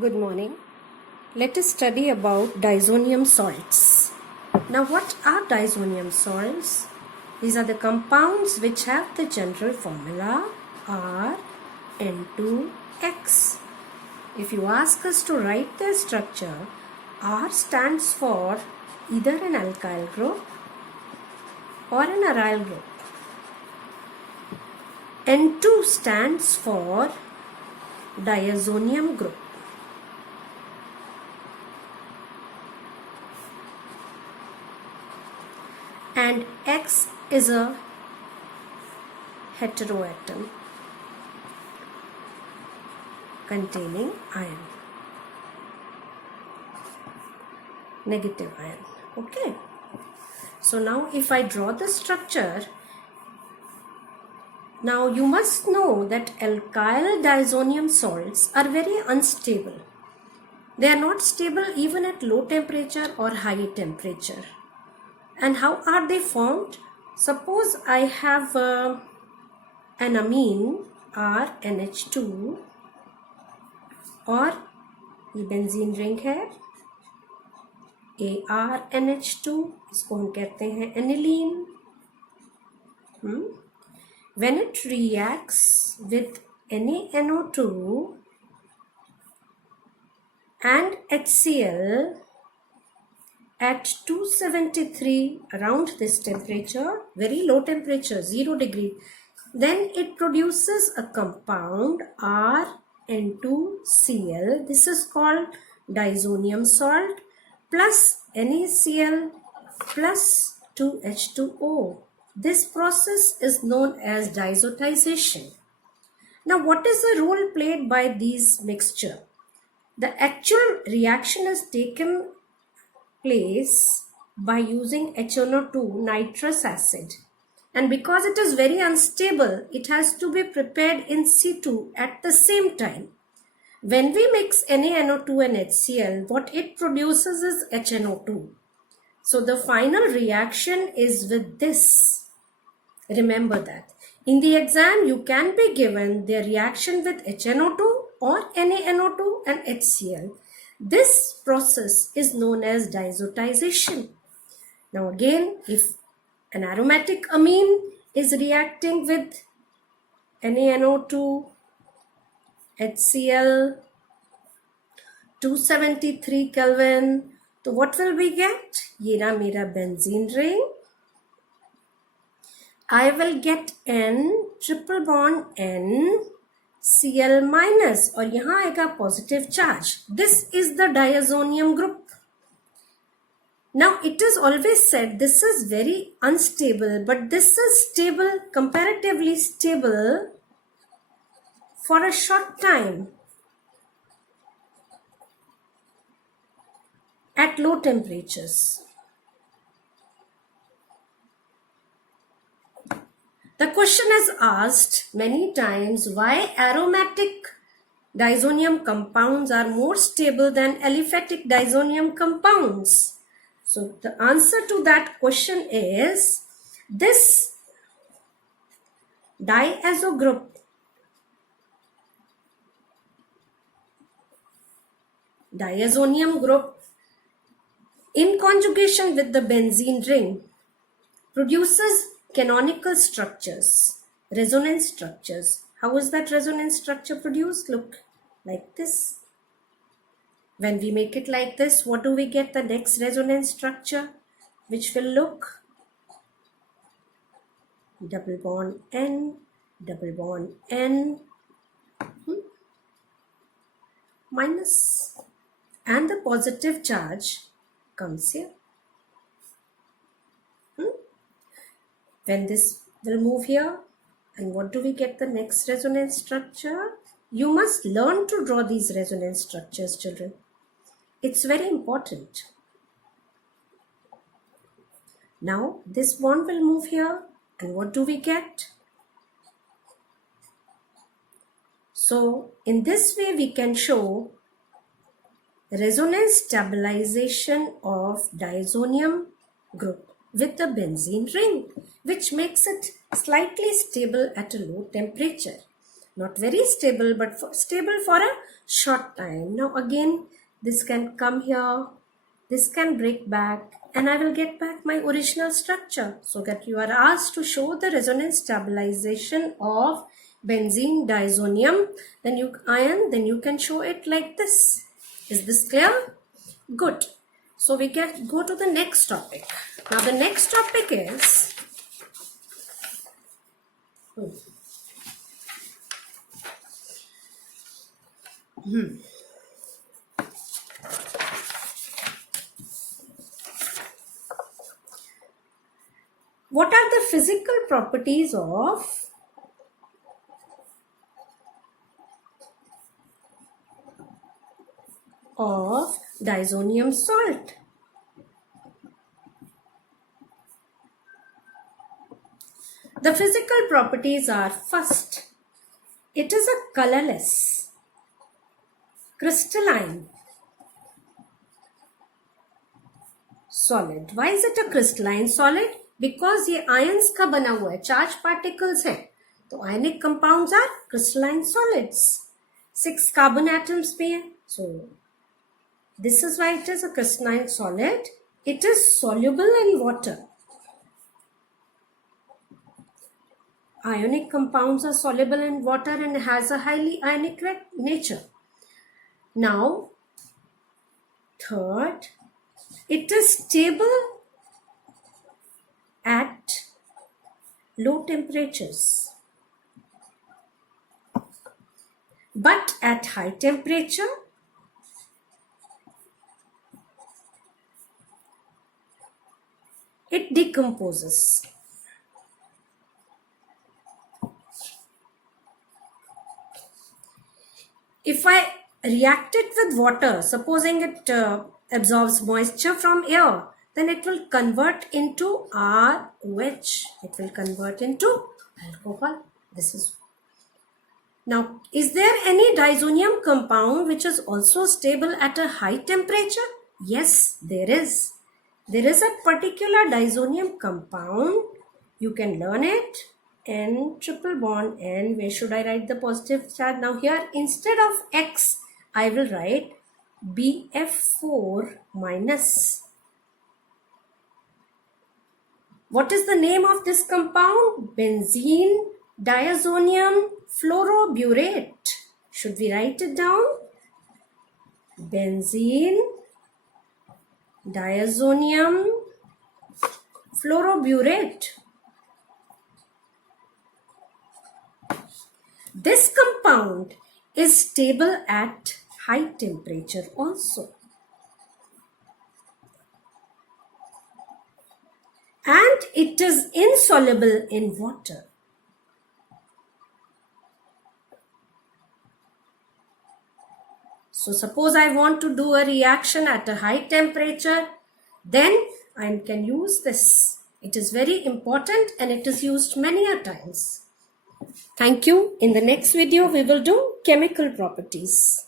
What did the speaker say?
Good morning. Let us study about diazonium salts. Now, what are diazonium salts? These are the compounds which have the general formula RN2X. If you ask us to write their structure, R stands for either an alkyl group or an aryl group. N2 stands for diazonium group. And X is a heteroatom containing ion, negative ion. Okay. So now if I draw the structure, now you must know that alkyl diazonium salts are very unstable. They are not stable even at low temperature or high temperature. And how are they formed? Suppose I have an amine RNH2 और ये benzene ring है ARNH2, इसको हम कहते हैं aniline. When it reacts with NaNO2 and HCl at 273, around this temperature, very low temperature, 0 degree, then it produces a compound RN2Cl. This is called diazonium salt plus NaCl plus 2H2O. This process is known as diazotization. Now, what is the role played by these mixture? The actual reaction is taken place by using HNO2, nitrous acid, and because it is very unstable, it has to be prepared in C2 at the same time. When we mix NaNO2 and HCl, what it produces is HNO2. So the final reaction is with this. Remember that. In the exam, you can be given the reaction with HNO2 or NaNO2 and HCl. This process is known as diazotization. Now again, if an aromatic amine is reacting with NaNO2, HCl, 273 Kelvin, so what will we get? ये रहा मेरा benzene ring. I will get N triple bond N Cl minus और यहाँ आएगा positive charge. This is the diazonium group. Now it is always said this is very unstable, but this is stable, comparatively stable for a short time at low temperatures. The question is asked many times why aromatic diazonium compounds are more stable than aliphatic diazonium compounds. So the answer to that question is this diazo group diazonium group in conjugation with the benzene ring produces canonical structures, resonance structures. How is that resonance structure produced? Look, like this. When we make it like this, what do we get? The next resonance structure, which will look double bond N, minus, and the positive charge comes here. When this will move here, and what do we get the next resonance structure? You must learn to draw these resonance structures, children. It's very important. Now this bond will move here, and what do we get? So in this way we can show resonance stabilization of diazonium group with the benzene ring, which makes it slightly stable at a low temperature. Not very stable, but stable for a short time. Now again, this can come here, this can break back, and I will get back my original structure. So that you are asked to show the resonance stabilization of benzene diazonium, then you can show it like this. Is this clear? Good. So we can go to the next topic. Now the next topic is what are the physical properties of diazonium salt? The physical properties are, first, it is a colorless, crystalline solid. Why is it a crystalline solid? Because ये ions का बना हुआ है, charged particles है, तो ionic compounds are crystalline solids. 6 carbon atoms पे है, so this is why it is a crystalline solid. It is soluble in water. Ionic compounds are soluble in water and has a highly ionic nature. Now, third, it is stable at low temperatures, but at high temperature it decomposes. If I react it with water, supposing it absorbs moisture from air, then it will convert into ROH. It will convert into alcohol. This is. Now, is there any diazonium compound which is also stable at a high temperature? Yes, there is. There is a particular diazonium compound. You can learn it. N triple bond N. Where should I write the positive charge? Now here, instead of X, I will write BF4 minus. What is the name of this compound? Benzene diazonium fluoroburate. Should we write it down? Benzene diazonium fluoroburate. This compound is stable at high temperature also. And it is insoluble in water. So suppose I want to do a reaction at a high temperature, then I can use this. It is very important and it is used many a times. Thank you. In the next video, we will do chemical properties.